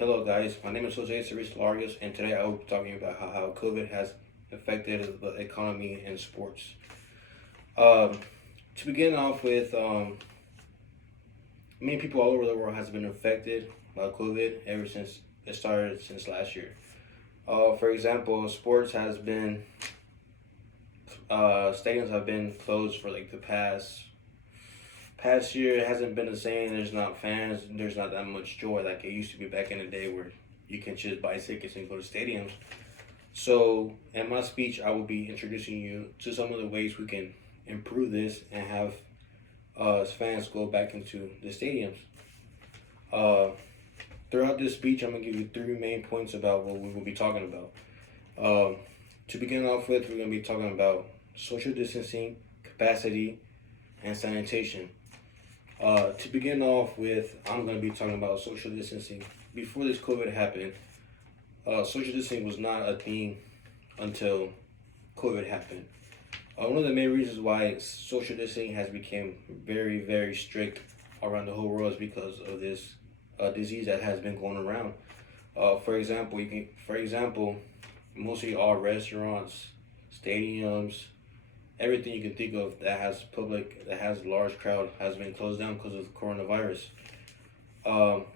Hello guys, my name is Ciriza-Larios, and today I will be talking about how COVID has affected the economy and sports. Um, to begin off with, many people all over the world has been affected by COVID ever since it started since last year. For example, sports has been, stadiums have been closed for like the past year. It hasn't been the same. There's not fans. There's not that much joy like it used to be back in the day where you can just buy tickets and go to stadiums. So, in my speech, I will be introducing you to some of the ways we can improve this and have as fans go back into the stadiums. Uh, Throughout this speech, I'm going to give you three main points about what we will be talking about. Um, to begin off with, we're going to be talking about social distancing, capacity, and sanitation. To begin off with, I'm going to be talking about social distancing. Before this COVID happened, social distancing was not a thing until COVID happened. One of the main reasons why social distancing has become very, very strict around the whole world is because of this disease that has been going around. For example, mostly all restaurants, stadiums, everything you can think of that has large crowd has been closed down because of coronavirus. Um,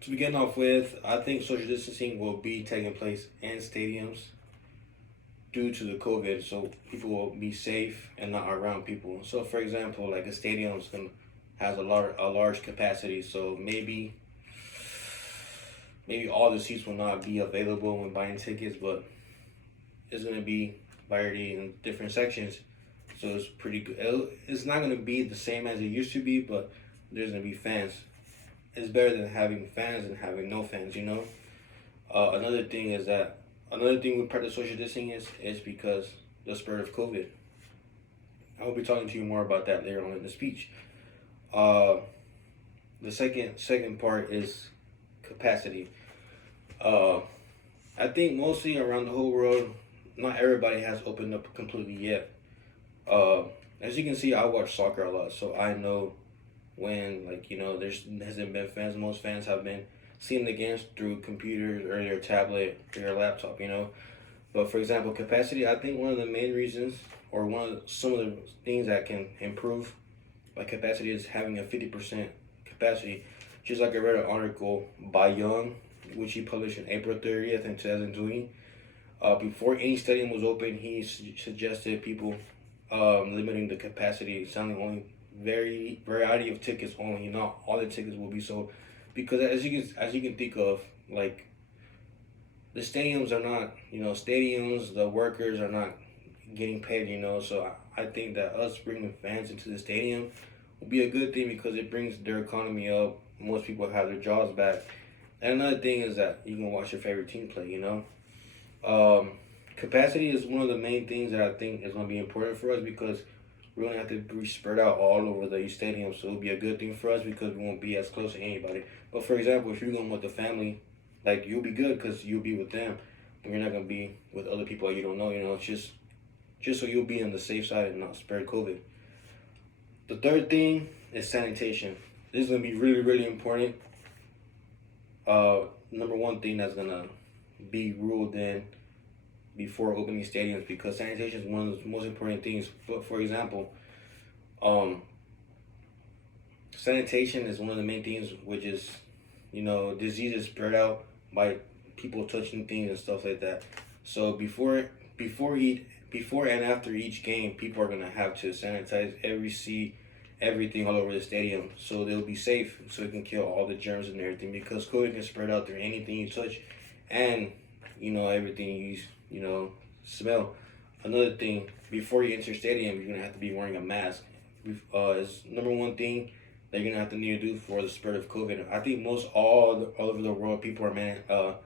to begin off with, I think social distancing will be taking place in stadiums due to the COVID, so people will be safe and not around people. So, for example, like a stadium has a large capacity, so maybe all the seats will not be available when buying tickets, but it's gonna be variety in different sections, so it's pretty good. It's not gonna be the same as it used to be, but there's gonna be fans. It's better than having fans than having no fans, you know. Another thing with practice social distancing is because the spread of COVID. I will be talking to you more about that later on in the speech. Uh, the second part is capacity. Uh, I think mostly around the whole world, not everybody has opened up completely yet. Uh, as you can see, I watch soccer a lot, so I know when there's hasn't been fans. Most fans have been seeing the games through computers or their tablet or their laptop. But for example, capacity. I think one of the main reasons, or some of the things that can improve by capacity is having a 50% capacity. Just like I read an article by Young, which he published on April 30th in 2020. Before any stadium was open, he suggested people limiting the capacity, selling only variety of tickets only. Not all the tickets will be sold, because as you can think of, like, the stadiums are not, stadiums. The workers are not getting paid. So I think that us bringing fans into the stadium will be a good thing because it brings their economy up. Most people have their jobs back. And another thing is that you can watch your favorite team play. Capacity is one of the main things that I think is going to be important for us, because we're going to have to be spread out all over the stadium. So it'll be a good thing for us because we won't be as close to anybody. But for example, if you're going with the family, like, you'll be good because you'll be with them. But you're not going to be with other people you don't know. It's just so you'll be on the safe side and not spread COVID. The third thing is sanitation. This is going to be really, really important. Number one thing that's going to be ruled in before opening stadiums, because sanitation is one of the most important things. But for example, sanitation is one of the main things, which is, diseases spread out by people touching things and stuff like that. So before and after each game, people are gonna have to sanitize every seat, everything all over the stadium, so they'll be safe, so it can kill all the germs and everything, because COVID can spread out through anything you touch, and everything smell. Another thing, before you enter stadium, you're gonna have to be wearing a mask. Is number one thing that you're gonna have to need to do for the spread of COVID. I think all over the world, people are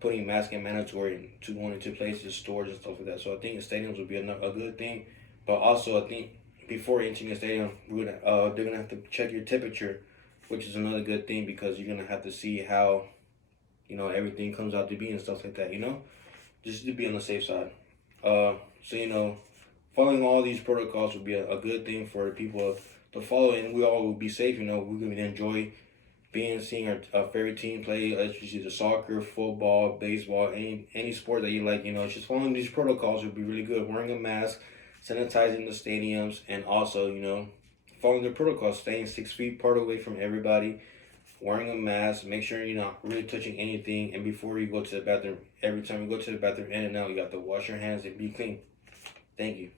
putting masks in mandatory to going into places, stores, and stuff like that. So I think the stadiums will be a good thing. But also, I think before entering a stadium, they're gonna have to check your temperature, which is another good thing, because you're gonna have to see how everything comes out to be and stuff like that. Just to be on the safe side. So following all these protocols would be a good thing for people to follow, and we all will be safe. We're gonna enjoy seeing our favorite team play, it's either soccer, football, baseball, any sport that you like. Just following these protocols would be really good. Wearing a mask, sanitizing the stadiums, and also following the protocols, staying 6 feet apart away from everybody, wearing a mask, make sure you're not really touching anything, and before you go to the bathroom, every time you go to the bathroom in and out, you have to wash your hands and be clean. Thank you.